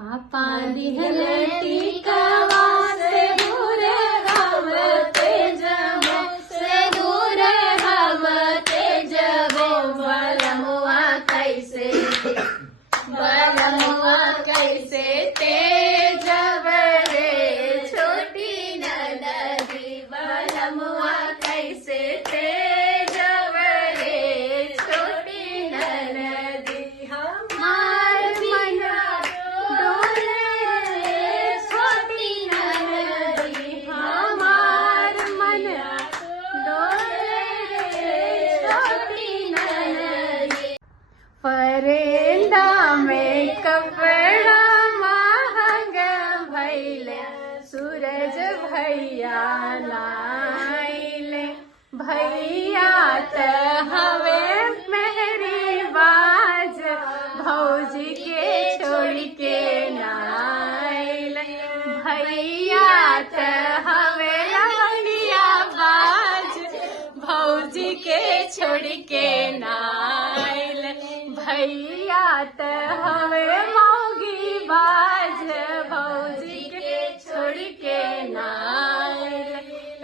पापा दिहले टीकवा से दूर हम तेजबो, से दूर हम तेजबो। बलमुआ कैसे तेजब रे छोटी ननदी। बलमुआ कैसे तेजब रे छोटी ननदी। हमार मन डोले रे छोटी ननदी, हमार मन डोले रे छोटी ननदी। फरेंदा में कपड़ा महंग भैले, सूरज भैया लाइले। भैया त हवे मेहरी बाज, भौजी के छोड़ के नाइले। भैया त हवे लवंगिया बाज, भौजी के छोड़ के नाइले। भैया त हवे मौगी बाज, भौजी के छोड़ के नाइले।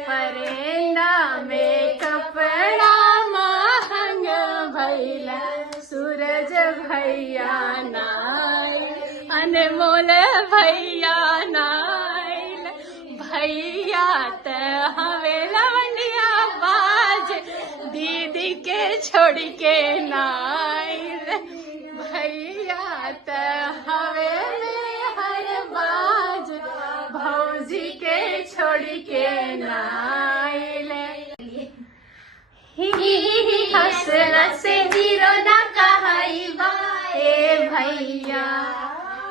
फरेंदा में कपड़ा महंग भैला, सूरज भैया नाइल। अनमोल भैया नाइल। भैया त हवे लवंगिया बाज, दीदी के छोड़ के नाइल। भैया त हवे मेहर बाज, भौजी के छोड़ के नाइल। ही हंसला से हीरो ना कहई बाए भैया,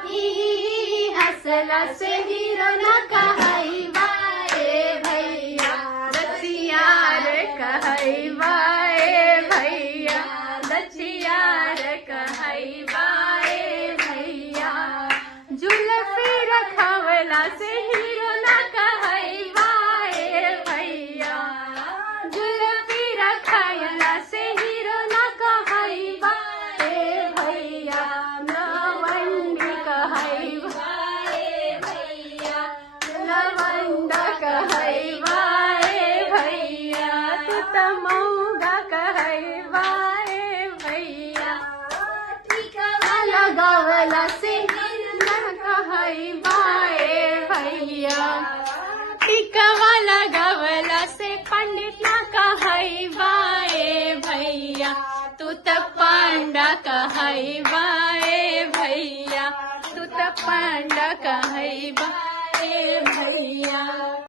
ही हंसला से हीरो ना कहई बाए भैया। दसियार कहई बाए भैया, दसियार कहई बाए भैया। जुल्फी रखवला से हीरो ना कहई बाए भैया, जुल्फी रखवला से हीरो ना कहई बाए भैया। लवंडी कहई बाए भैया, लवंडा कहई बाए भैया। तू त मौगा कहई बाए भैया, टीकवा लगावला से ना कहई बाए भैया। टीकवा लगावला से पंडित ना कहई बाए भैया। तू त पांडा कहई बाए भैया, तू त पांडा कहई बाए भैया।